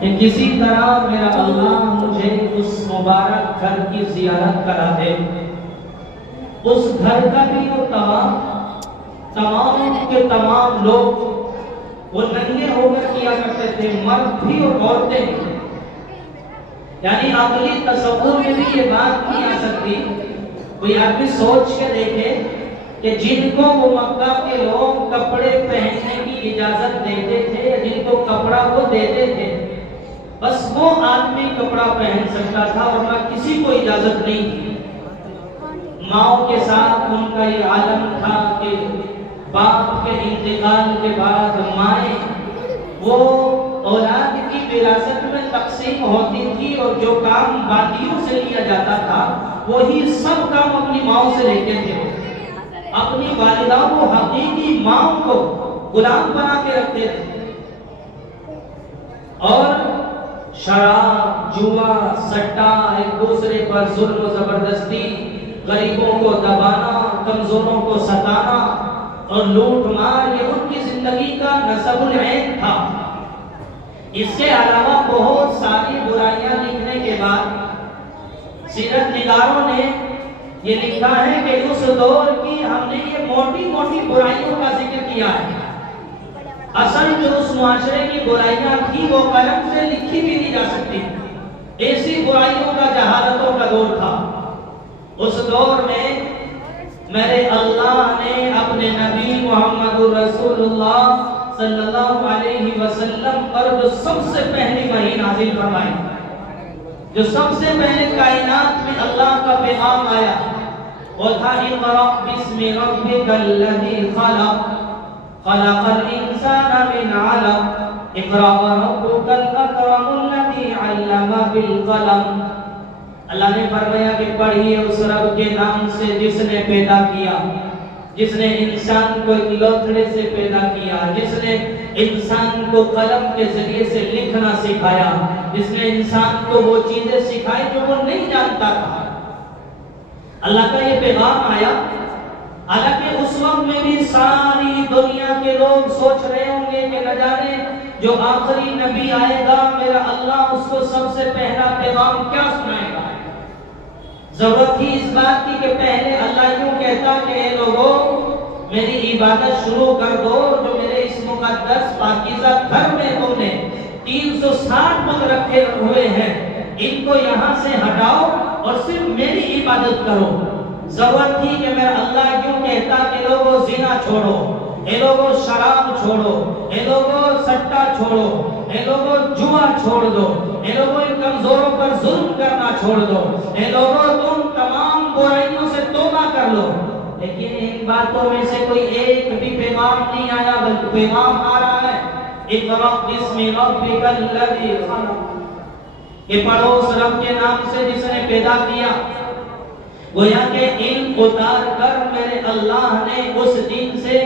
کہ کسی طرح میرا اللہ مجھے اس مبارک گھر کی زیارت کرا دے. اس گھر کا بھی وہ تمام کے تمام لوگ وہ ننگے ہو کر کیا کرتے تھے، مرد بھی اور عورتیں بھی. یعنی عقلی تصور میں بھی یہ بات نہیں آ سکتی. کوئی آدمی سوچ کے دیکھے کہ جن کو وہ مکہ کے لوگ کپڑے پہننے کی اجازت دیتے تھے، جن کو کپڑا وہ دیتے تھے، بس وہ آدمی کپڑا پہن سکتا تھا ورنہ کسی کو اجازت نہیں تھی. ماؤں کے ساتھ ان کا یہ عالم تھا کہ باپ کے انتقال کے بعد مائیں وہ اولاد کی وراثت میں تقسیم ہوتی تھی، اور جو کام باقیوں سے لیا جاتا تھا وہی سب کام اپنی ماؤں سے لیتے تھے. اپنی والدہ کو، حقیقی ماؤں کو غلام بنا کے رکھتے تھے. اور شراب، جوا، سٹا، ایک دوسرے پر ظلم و زبردستی، غریبوں کو دبانا، کمزوروں کو ستانا اور لوٹ مار، یہ ان کی زندگی کا نصب العین تھا. اس کے علاوہ بہت ساری برائیاں لکھنے کے بعد سیرت نگاروں نے یہ لکھا ہے کہ اس دور کی ہم نے یہ موٹی موٹی برائیوں کا ذکر کیا ہے. اصل جو اس معاشرے کی برائیاں تھی وہ قلم سے لکھی بھی نہیں جا سکتی. ایسی برائیوں کا، جہالتوں کا دور تھا. اس دور میں میرے اللہ نے اپنے نبی محمد رسول اللہ صلی اللہ علیہ وسلم پر جو سب سے پہلی وحی نازل فرمائی، جو سب سے پہلے کائنات میں اللہ کا پیغام آیا، وہ تھا اقرأ بسم ربک الذی خلق خلق الانسان من علق اقرأ وربک الاکرم الذی علم بالقلم. اللہ نے فرمایا کہ پڑھیے اس رب کے نام سے جس نے پیدا کیا، جس نے انسان کو ایک لوتھڑے سے پیدا کیا، جس نے انسان کو قلم کے ذریعے سے لکھنا سکھایا، جس نے انسان کو وہ چیزیں سکھائی جو وہ نہیں جانتا تھا. اللہ کا یہ پیغام آیا. حالانکہ اس وقت میں بھی ساری دنیا کے لوگ سوچ رہے ہوں گے کہ نہ جانے جو آخری نبی آئے گا میرا اللہ اس کو سب سے پہلا پیغام کیا سنائے گا. ضرورت ہی اس بات کی کہ پہلے اللہ یوں کہتا کہ اے لوگوں میری عبادت شروع کر دو. جو میرے اس مقدس پاکیزہ گھر میں تم نے 360 بت رکھے ہوئے ہیں، ان کو یہاں سے ہٹاؤ اور صرف میری عبادت کرو. ضرورت تھی کہ میرا اللہ یوں کہتا کہ لوگوں زنا چھوڑو، اے لوگوں شراب چھوڑو، اے لوگوں سٹا چھوڑو، اے لوگوں جوا چھوڑ دو، اے لوگوں ان کمزوروں پر ظلم کرنا چھوڑ دو، اے لوگوں تم تمام برائیوں سے توبہ کر لو. لیکن ان باتوں میں سے کوئی ایک بھی پیغام نہیں آیا، بلکہ پیغام آ رہا ہے اقرأ بسم ربک الذی خلق، کہ پڑھو اس رب کے نام سے جس نے پیدا کیا. گویا کہ علم اتار کر میرے اللہ نے اس دن سے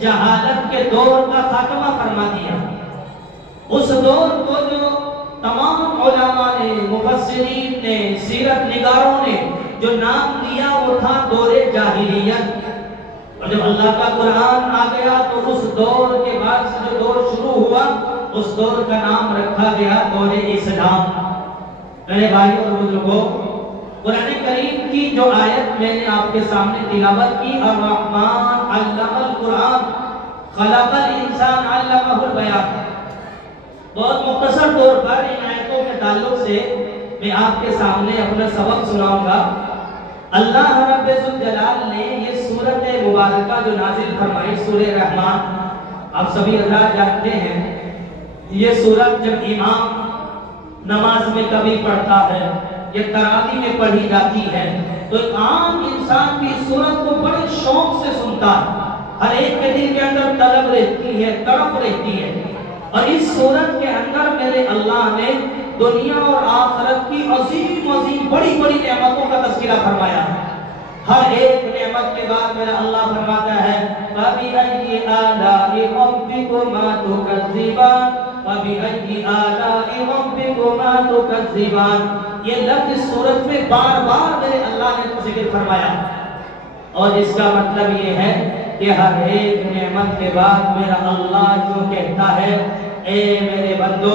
جہالت کے دور کا خاتمہ فرما دیا. اس دور کو جو تمام علماء نے، مفسرین نے، سیرت نگاروں نے جو نام دیا وہ تھا دور جاہلیت. اور جب اللہ کا قرآن آ گیا تو اس دور کے بعد سے جو دور شروع ہوا اس دور کا نام رکھا گیا دور اسلام. میرے بھائیوں اور بزرگوں، قرآن کریم کی جو آیت میں نے آپ کے سامنے تلاوت کی، الرحمن علم القرآن خلق الانسان علمہ البیان، بہت مختصر طور پر ان آیتوں کے تعلق سے میں آپ کے سامنے اپنا سبق سناؤں گا. اللہ رب الجلال نے یہ سورت مبارکہ جو نازل فرمائی، سورہ رحمان، آپ سبھی حضرات جانتے ہیں یہ سورت جب امام نماز میں کبھی پڑھتا ہے یا تراویح میں پڑھی جاتی ہے تو ایک عام انسان بھی اس سورت کو بڑے شوق سے سنتا ہے. ہر ایک کے دل کے اندر طلب رہتی ہے، تڑپ رہتی ہے. اور اس سورت کے اندر میرے اللہ نے دنیا اور آخرت کی عظیم عظیم بڑی بڑی نعمتوں کا تذکرہ فرمایا. ہر ایک نعمت کے بعد میرا اللہ فرماتا ہے فَبِأَيِّ آلَاءِ رَبِّكُمَا تُكَذِّبَانِ فَبِأَيِّ آلَاءِ رَبِّكُمَا تُكَذِّبَانِ. یہ لفظ اس سورت میں بار بار میرے اللہ نے ذکر فرمایا، اور اس کا مطلب یہ ہے کہ ہر ایک نعمت کے بعد میرا اللہ جو کہتا ہے اے میرے بندو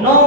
9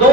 2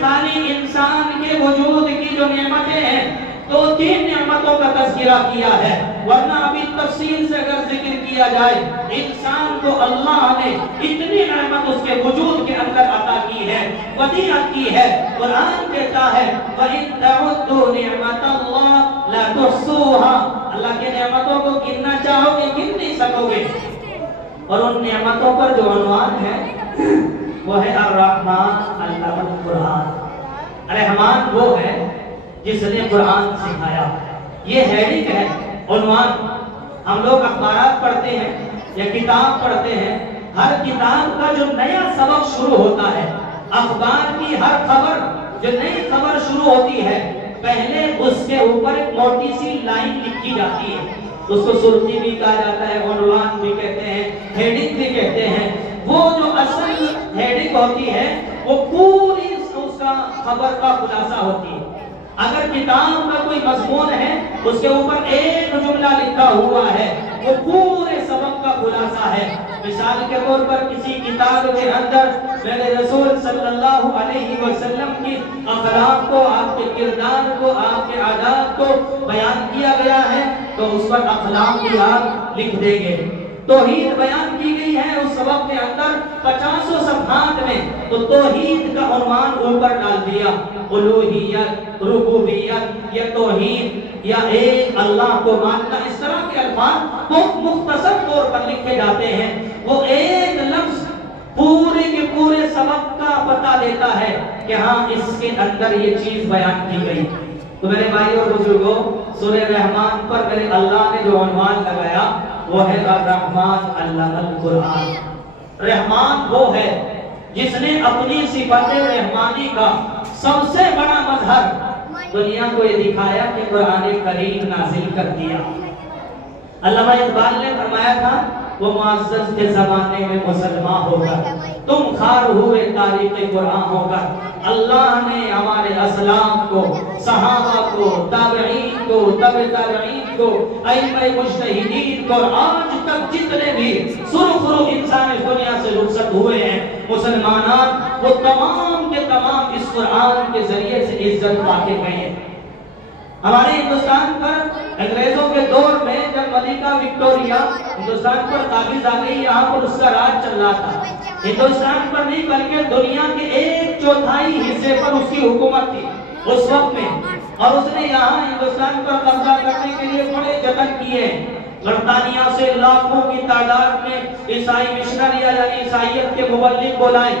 خالی انسان کے وجود کی جو نعمتیں ہیں تو 3 نعمتوں کا تذکرہ کیا ہے، ورنہ ابھی تفصیل سے اگر ذکر کیا جائے انسان کو اللہ نے اتنی نعمت اس کے وجود کے اندر عطا کی ہے، ودیعت کی ہے۔ قرآن کہتا ہے وَإِن تَعُدُّوا نِعْمَةَ اللَّهِ لَا تُحْصُوهَا، اللہ کی نعمتوں کو گننا چاہو گے گن نہیں سکو گے۔ اور ان نعمتوں پر جو عنوان ہے وہ ہے الرحمن علم القرآن۔ رحمان وہ ہے جس نے قرآن سکھایا۔ یہ ہیڈنگ ہے، عنوان۔ ہم لوگ اخبارات پڑھتے ہیں یا کتاب پڑھتے ہیں، ہر کتاب کا جو نیا سبق شروع ہوتا ہے، اخبار کی ہر خبر جو نئی خبر شروع ہوتی ہے، پہلے اس کے اوپر ایک موٹی سی لائن لکھی جاتی ہے، اس کو سرخی بھی کہا جاتا ہے، عنوان بھی کہتے ہیں، ہیڈنگ بھی کہتے ہیں۔ وہ جو اصل ہیڈنگ ہوتی ہے وہ پوری اس کا خبر کا خلاصہ ہوتی ہے۔ اگر کتاب کا کوئی مضمون ہے اس کے اوپر ایک جملہ لکھا ہوا ہے، وہ پورے سبق کا خلاصہ ہے۔ مثال کے طور پر کسی کتاب کے اندر میرے رسول صلی اللہ علیہ وسلم کی اخلاق کو، آپ کے کردار کو، آپ کے عادات کو بیان کیا گیا ہے تو اس پر اخلاق کی آپ لکھ دیں گے۔ توحید بیان کی گئی ہے اس سبق کے اندر 50 صفحات میں، تو توحید کا عنوان اوپر ڈال دیا، الوہیت، ربوبیت، یا توحید یا ایک اللہ کو ماننا۔ اس طرح کے الفاظ بہت مختصر طور پر لکھے جاتے ہیں، وہ ایک لفظ پورے کے پورے سبق کا پتہ دیتا ہے کہ ہاں اس کے اندر یہ چیز بیان کی گئی۔ تو میرے بھائی اور بزرگوں، سورہ رحمان پر میرے اللہ نے جو عنوان لگایا وہ ہے الرحمن علم القرآن۔ رحمان وہ ہے جس نے اپنی صفت رحمانی کا سب سے بڑا مظہر دنیا کو یہ دکھایا کہ قرآن کریم نازل کر دیا۔ علامہ اقبال نے فرمایا تھا وہ معزز کے زمانے میں مسلمان ہوگا، تم خار ہوئے تاریخ قرآن ہوگا۔ اللہ نے ہمارے اسلاف کو، صحابہ کو، تابعین کو، تبع تابعین کو، ائمہ مجتہدین کو، آج تک جتنے بھی سرخرو انسان اس دنیا سے رخصت ہوئے ہیں مسلمانان، وہ تمام کے تمام اس قرآن کے ذریعے سے عزت پا کے گئے ہیں۔ ہمارے ہندوستان پر انگریزوں کے دور میں جب ملکہ وکٹوریہ ہندوستان پر قابض آ گئی، یہاں پر اس کا راج چل رہا تھا۔ ہندوستان پر نہیں بلکہ دنیا کے 1/4 حصے پر اس کی حکومت تھی اس وقت میں، اور اس نے یہاں ہندوستان پر قبضہ کرنے کے لیے بڑے جتن کیے۔ برطانیہ سے لاکھوں کی تعداد میں عیسائی مشنریاں یعنی عیسائیت کے مبلغ بلائے،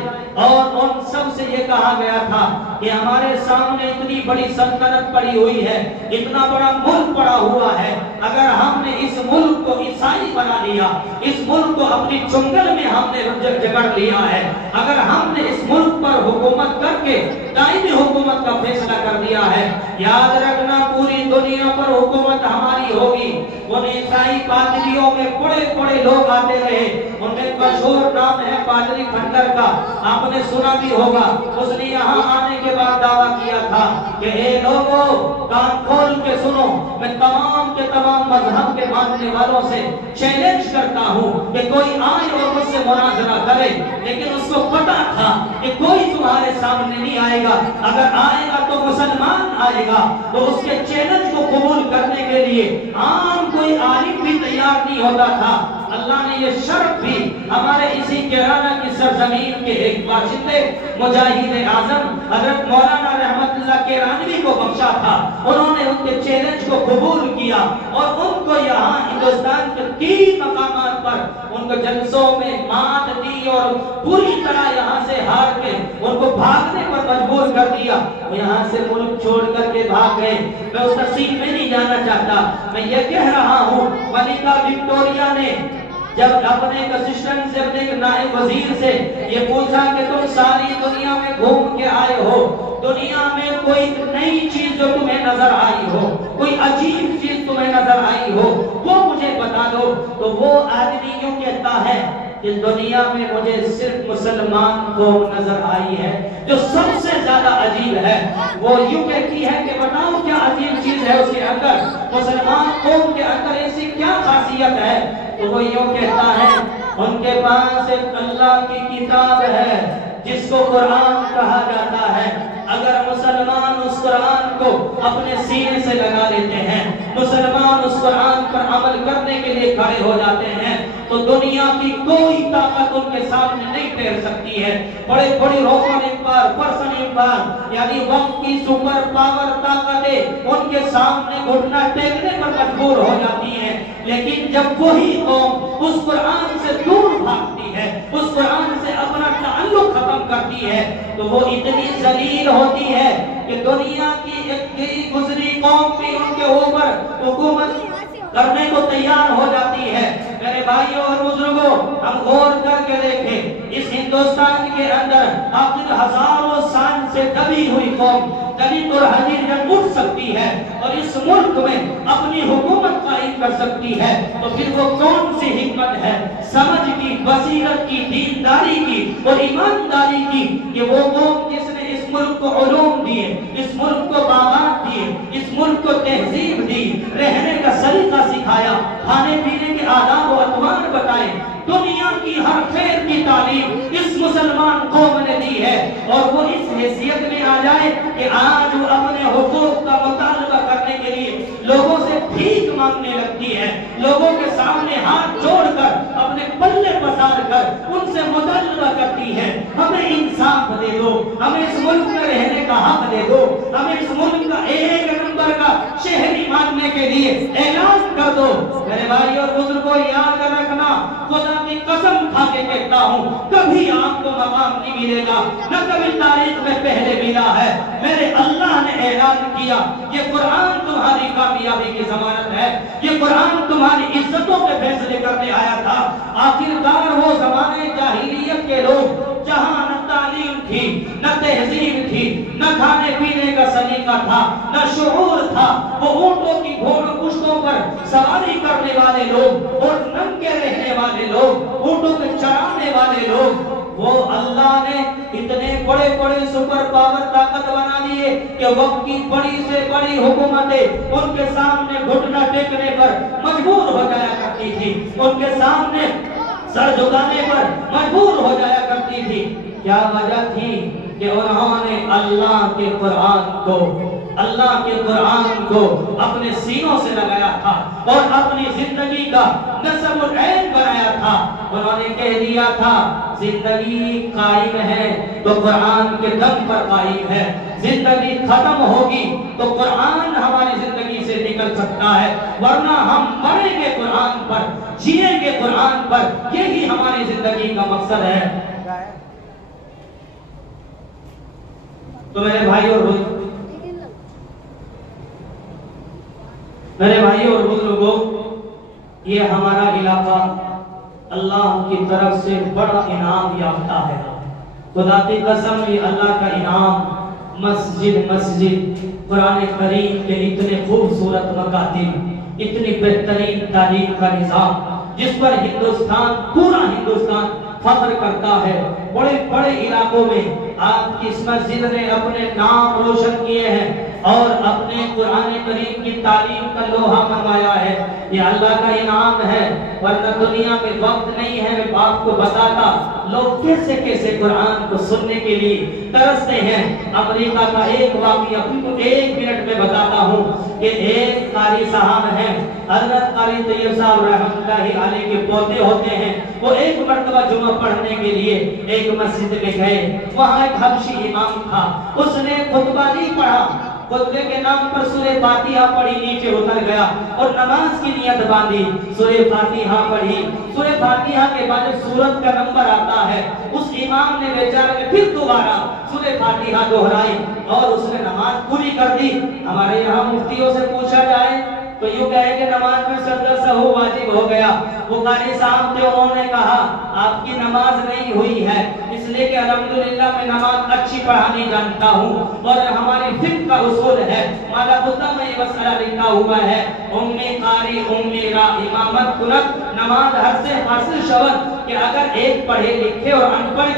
اور ان سب سے یہ کہا گیا تھا کہ ہمارے سامنے اتنی بڑی سلطنت پڑی ہوئی ہے، اتنا بڑا ملک پڑا ہوا ہے، اگر ہم نے اس ملک کو عیسائی بنا لیا، اس ملک کو اپنی چنگل میں ہم نے جکڑ لیا ہے، اگر ہم نے اس ملک پر حکومت کر کے دائمی حکومت کا فیصلہ کر دیا ہے، یاد رکھنا پوری دنیا پر حکومت ہماری ہوگی۔ ان عیسائی پادریوں میں بڑے بڑے لوگ آتے رہے، ان میں مشہور نام ہے پادری کھنڈر کا، آپ نے سنا بھی ہوگا۔ اس نے یہاں آنے کے بعد دعویٰ کیا تھا کہ اے لوگوں کان کھول کے سنو، میں تمام کے تمام مذہب کے ماننے والوں سے چیلنج کرتا ہوں کہ کوئی آئے اور مجھ سے مناظرہ کرے، لیکن اس کو پتا تھا کہ کوئی تمہارے سامنے نہیں آئے گا، اگر آئے گا تو مسلمان آئے گا، تو اس کے چیلنج کو قبول کرنے کے لیے عام کوئی عالم بھی تیار نہیں ہوتا تھا۔ اللہ نے یہ شرف بھی ہمارے اسی کیرانہ کی سرزمین کے ایک باشندے مجاہد اعظم حضرت مولانا رحمت اللہ کیرانوی کو بخشا تھا۔ انہوں نے ان کے چیلنج کو قبول کیا اور ان کو یہاں ہندوستان کے 3 مقامات پر ان کو جلسوں میں مات دی اور پوری طرح یہاں سے ہار کے ان کو بھاگنے پر مجبور کر دیا۔ وہ یہاں سے ملک چھوڑ کر کے بھاگ گئے۔ میں اس تفصیل میں نہیں جانا چاہتا، میں یہ کہہ رہا ہوں ملکہ وکٹوریہ نے جب اپنے ایک اسسٹنٹ سے، اپنے ایک نائب وزیر سے یہ پوچھا کہ تم ساری دنیا میں گھوم کے آئے ہو، دنیا میں کوئی نئی چیز جو تمہیں نظر آئی ہو، کوئی عجیب چیز تمہیں نظر آئی ہو، وہ مجھے بتا دو۔ تو وہ آدمی یوں کہتا ہے کہ دنیا میں مجھے صرف مسلمان قوم نظر آئی ہے جو سب سے زیادہ عجیب ہے۔ وہ یوں کہتی ہے کہ بتاؤ کیا عجیب چیز ہے اس کے اندر، مسلمان قوم کے اندر ایسی کیا خاصیت ہے؟ تو وہ یوں کہتا ہے ان کے پاس ایک اللہ کی کتاب ہے جس کو قرآن کہا جاتا ہے، اگر مسلمان اس قرآن کو اپنے سینے سے لگا لیتے ہیں، مسلمان اس قرآن پر عمل کرنے کے لیے کھڑے ہو جاتے ہیں، تو دنیا کی کوئی طاقت ان کے سامنے نہیں ٹھہر سکتی ہے۔ بڑے بڑی رومن امپائر، پرشین امپائر، یعنی وقت کی سپر پاور طاقتیں ان کے سامنے گھٹنا ٹیکنے پر مجبور ہو جاتی ہیں، لیکن جب وہی قوم اس قرآن سے دور بھاگتی ہے، اس قرآن سے اپنا تعلق ختم کرتی ہے، تو وہ اتنی ذلیل ہوتی ہے کہ دنیا کی ایک گئی گزری قوم بھی ان کے اوپر حکومت کرنے کو تیار ہو جاتی ہے۔ میرے بھائیوں اور بزرگوں، ہم غور کر کے دیکھیں، اس ہندوستان کے اندر آخر ہزاروں سال سے دبی ہوئی قوم دلیت اور حقیر جب اٹھ سکتی ہے اور اس ملک میں اپنی حکومت قائم کر سکتی ہے، تو پھر وہ کون سی حکمت ہے سمجھ کی، بصیرت کی، دینداری کی اور ایمانداری کی کہ وہ قوم جس نے اس ملک کو علوم دیے، اس ملک کو باغات دیے، اس ملک کو تہذیب دی، رہنے کا سلیقہ سکھایا، کھانے پینے کے آداب و اطوار بتائے، دنیا کی ہر خیر کی تعلیم اس مسلمان قوم نے دی ہے، اور وہ اس حیثیت میں آ جائے کہ آج وہ اپنے حقوق کا مطالبہ کرنے کے لیے لوگوں سے بھیک مانگنے لگتی ہے، لوگوں کے سامنے ہاتھ جوڑ کر اپنے پلے پسار کر ان سے مطالبہ کرتی ہے، ہمیں انصاف دے دو، ہمیں اس ملک میں رہنے کا حق دے دو، ہمیں اس ملک کا ایک نمبر کا شہری ماننے کے لیے اعلان کر دو۔ میرے بھائی اور بزرگوں، یاد رکھنا، خدا کی قسم کھا کے کہتا ہوں، کبھی آپ کو مقام نہیں ملے گا، نہ کبھی تاریخ میں پہلے ملا ہے۔ میرے اللہ نے اعلان کیا، یہ قرآن تمہاری کامیابی کی ضمانت ہے، یہ قرآن تمہاری عزتوں کے فیصلے کرنے آیا تھا۔ آخرکار وہ زمانے جاہلیت کے لوگ جہاں نہ تعلیم تھی، نہ تہذیب تھی، نہ کھانے پینے کا سلیقہ تھا، نہ شعور تھا، وہ اونٹوں کی گھوڑوں پشتوں پر سواری کرنے والے لوگ اور ننگے رہنے والے لوگ، اونٹوں کے چرانے والے لوگ، وہ اللہ نے اتنے بڑے بڑے سپر پاور طاقت بنا دیے کہ وقت کی بڑی سے بڑی حکومتیں ان کے سامنے گھٹنا ٹیکنے پر مجبور ہو جایا کرتی تھی، ان کے سامنے سر جھکانے پر مجبور ہو جایا کرتی تھی۔ کیا وجہ تھی کہ انہوں نے اللہ کے قرآن کو اپنے سینوں سے لگایا تھا اور اپنی زندگی کا نصب العین بنایا تھا۔ انہوں نے کہہ دیا تھا، زندگی قائم ہے تو قرآن کے دم پر قائم ہے، زندگی ختم ہوگی تو قرآن ہماری زندگی سے نکل سکتا ہے، ورنہ ہم مریں گے قرآن پر، جیئیں گے قرآن پر، یہی ہماری زندگی کا مقصد ہے۔ تو میرے بھائی اور بزرگوں، یہ ہمارا علاقہ اللہ کی طرف سے بڑا انعام یافتہ ہے۔ خدا کی قسم، یہ اللہ کا انعام، مسجد قرآن کریم کے اتنے خوبصورت مکاتب، اتنی بہترین تعلیم کا نظام جس پر پورا ہندوستان فخر کرتا ہے۔ بڑے بڑے علاقوں میں آپ کی اس مسجد نے اپنے نام روشن کیے ہیں اور اپنے قرآن کریم کی تعلیم کا لوہا منوایا ہے، یہ اللہ کا انعام ہے۔ ورنہ دنیا میں وقت نہیں ہے، میں آپ کو بتاتا لوگ کیسے کیسے قرآن کو سننے کے لیے ترستے ہیں۔ امریکہ کا ایک واقعہ ایک منٹ میں بتاتا ہوں کہ ایک قاری صاحب ہیں، حضرت قاری طیب صاحب رحمۃ اللہ علیہ کے پوتے ہوتے ہیں، وہ ایک مرتبہ جمعہ پڑھنے کے لیے ایک مسجد میں گئے، وہاں ایک حبشی امام تھا، اس نے خطبہ نہیں پڑھا، خطبے کے نام پر سورہ فاتحہ پڑھی، نیچے اتر گیا اور نماز کی نیت باندھی، سورہ فاتحہ پڑھی، سورہ فاتحہ کے بعد سورت کا نمبر آتا ہے، اس امام نے بیچارے نے پھر دوبارہ سورہ فاتحہ دہرائی اور اس نے نماز پوری کر دی۔ ہمارے یہاں مفتیوں سے پوچھا جائے تو یوں کہے کہ نماز میں سجدہ سہو واجب ہو گیا۔ وہ قاری صاحب تھے، انہوں نے کہا آپ کی نماز نہیں ہوئی ہے، اس لیے کہ الحمدللہ میں نماز اچھی پڑھانی جانتا ہوں اور ہماری فقہ کا اصول ہے، مالا بتا میں یہ مسئلہ لکھا ہوا ہے، امی قاری امی را امامت کنت، نماز ہر سے حاصل شود کہ اگر ایک پڑھے لکھے اور ان پڑھ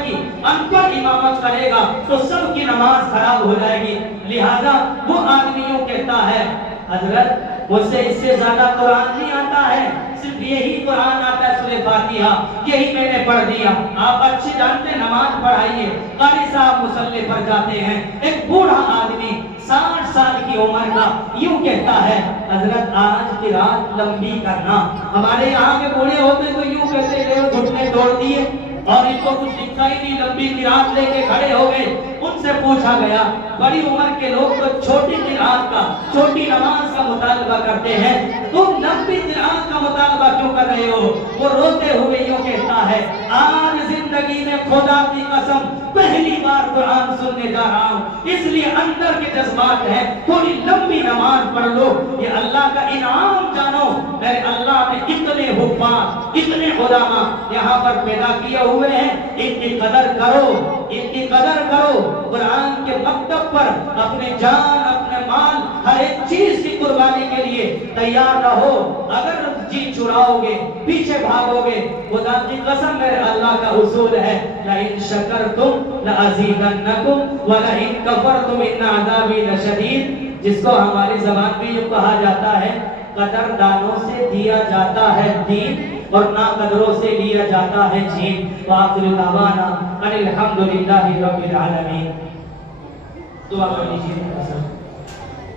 امامت کرے گا تو سب کی نماز خراب ہو جائے گی۔ لہذا وہ آدمیوں کہتا ہے، حضرت مجھ سے اس سے زیادہ قرآن نہیں آتا ہے، صرف یہی قرآن آتا ہے سورہ فاتحہ، یہی میں نے پڑھ دیا۔ آپ اچھے جانتے ہیں نماز پڑھائیے، قاری صاحب مصلی پر جاتے ہیں، ایک بوڑھا آدمی 60 سال کی عمر کا یوں کہتا ہے حضرت آج کی رات لمبی کرنا۔ ہمارے یہاں کے بوڑھے ہوتے تو یوں کہتے ہیں گھٹنے توڑ دیے اور ان کو کچھ دکھتا ہی نہیں، لمبی قرات لے کے کھڑے ہو گئے۔ ان سے پوچھا گیا بڑی عمر کے لوگ تو چھوٹی قرات کا، چھوٹی نماز کا مطالبہ کرتے ہیں، تم لمبی قرات کا مطالبہ کیوں کر رہے ہو؟ وہ روتے ہوئے یوں کہتا ہے آج زندگی میں خدا کی قسم پہلی بار قرآن سننے جا رہا ہوں، اس لیے اندر کے جذبات ہیں، تھوڑی لمبی نماز پڑھ لو، یہ اللہ کا انعام جانو۔ میرے اللہ نے اتنے حفاظ، اتنے علماء یہاں پر پیدا کیے ہوئے ہیں، ان کی قدر کرو، ان کی قدر کرو۔ قرآن کے مکتب پر اپنے جان، اپنے مال، ہر ایک چیز کی قربانی کے لیے تیار رہو۔ اگر جی چراؤ گے، پیچھے بھاگو گے، خدا کی قسم میرے اللہ کا اصول ہے لَإِن شَكَرْتُمْ لَأَزِيدَنَّكُمْ وَلَئِن كَفَرْتُمْ إِنَّ عَذَابِي لَشَدِيدٌ، جس کو ہماری زبان میں یوں کہا جاتا ہے قدردانوں سے دیا جاتا ہے دین اور ناقدروں سے لیا جاتا ہے جین۔ وآخر دعوانا ان الحمدللہ رب العالمین۔ دعا کر لیجیے۔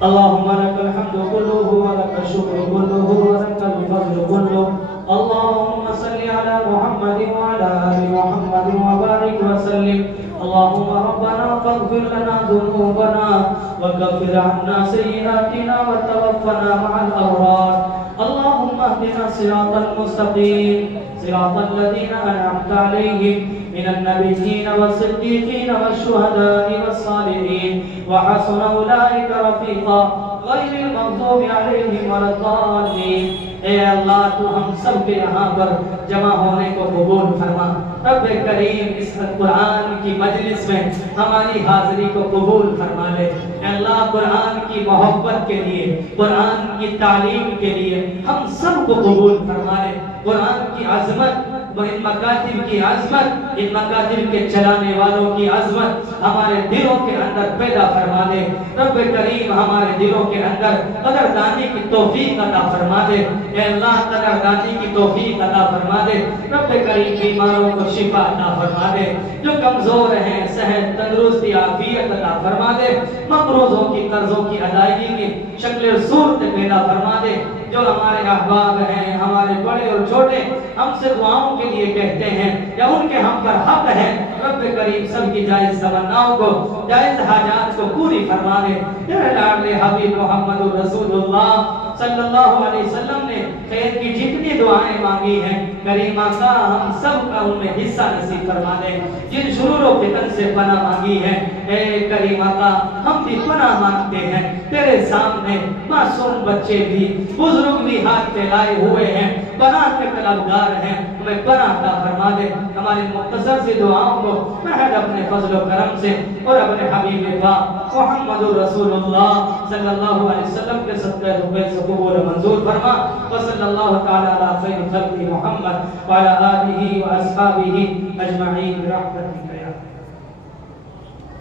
اللہم لک الحمد کلہ ولک الشکر کلہ ولک الفضل کلہ، اللہم صلی علی محمد وعلی آل محمد وبارک وسلم۔ اللہم ربنا فاغفر لنا ذنوبنا وکفر عنا سیئاتنا وتوفنا مع الابرار۔ اللهم اهدنا الصراط المستقيم صراط الذين أنعمت عليهم من النبيين والصديقين والشهداء والصالحين وحسن أولئك رفيقا غير المغضوب عليهم ولا الضالين۔ اے اللہ تو ہم سب کے یہاں پر جمع ہونے کو قبول فرما۔ رب کریم اس قرآن کی مجلس میں ہماری حاضری کو قبول فرما لے۔ اے اللہ قرآن کی محبت کے لیے، قرآن کی تعلیم کے لیے ہم سب کو قبول فرما لے۔ قرآن کی عظمت، ان مکاتب کی عظمت، ان مکاتب کے چلانے والوں کی عظمت ہمارے دلوں کے اندر پیدا فرما دے۔ رب کریم ہمارے دلوں کے اندر قدردانی کی توفیق عطا فرما دے۔ اے اللہ قدردانی کی توفیق عطا فرما دے۔ رب کریم بیماروں کو شفا عطا فرما دے، جو کمزور ہیں صحت تندرستی عافیت عطا فرما دے، مقروضوں کی قرضوں کی ادائیگی کی شکل صورت پیدا فرما دے۔ جو ہمارے احباب ہیں، ہمارے بڑے اور چھوٹے ہم سے دعاؤں کے لیے کہتے ہیں یا ان کے ہم پر حق ہے، رب کریم سب کی جائز تمناؤں کو، جائز حاجات کو پوری فرما دے۔ تیرے لاڈلے حبیب محمد رسول اللہ صلی اللہ علیہ وسلم نے خیر کی جتنی دعائیں مانگی ہیں کریم آقا ہم سب کا ان میں حصہ نصیب فرما دے۔ جن شرور و فتن سے پناہ مانگی ہے اے کریم آقا ہم بھی پناہ مانگتے ہیں تیرے سامنے۔ معصوم بچے بھی، بزرگ بھی ہاتھ پھیلائے ہوئے ہیں، پناہ کے طلبگار ہیں، ہمیں پناہ عطا فرما دے۔ ہماری مختصر سی دعاؤں کو محض اپنے فضل و کرم سے اور اپنے حبیب پاک محمد رسول اللہ صلی اللہ علیہ وسلم کے صدقے روپے سے قبول منظور فرما۔ وصلی اللہ تعالی علی خیر خلق محمد وعلی آلہ واصحابہ اجمعین برحمتک یا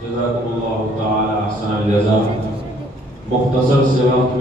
جزاکم اللہ تعالی احسن الجزاء۔ مختصر سے وقت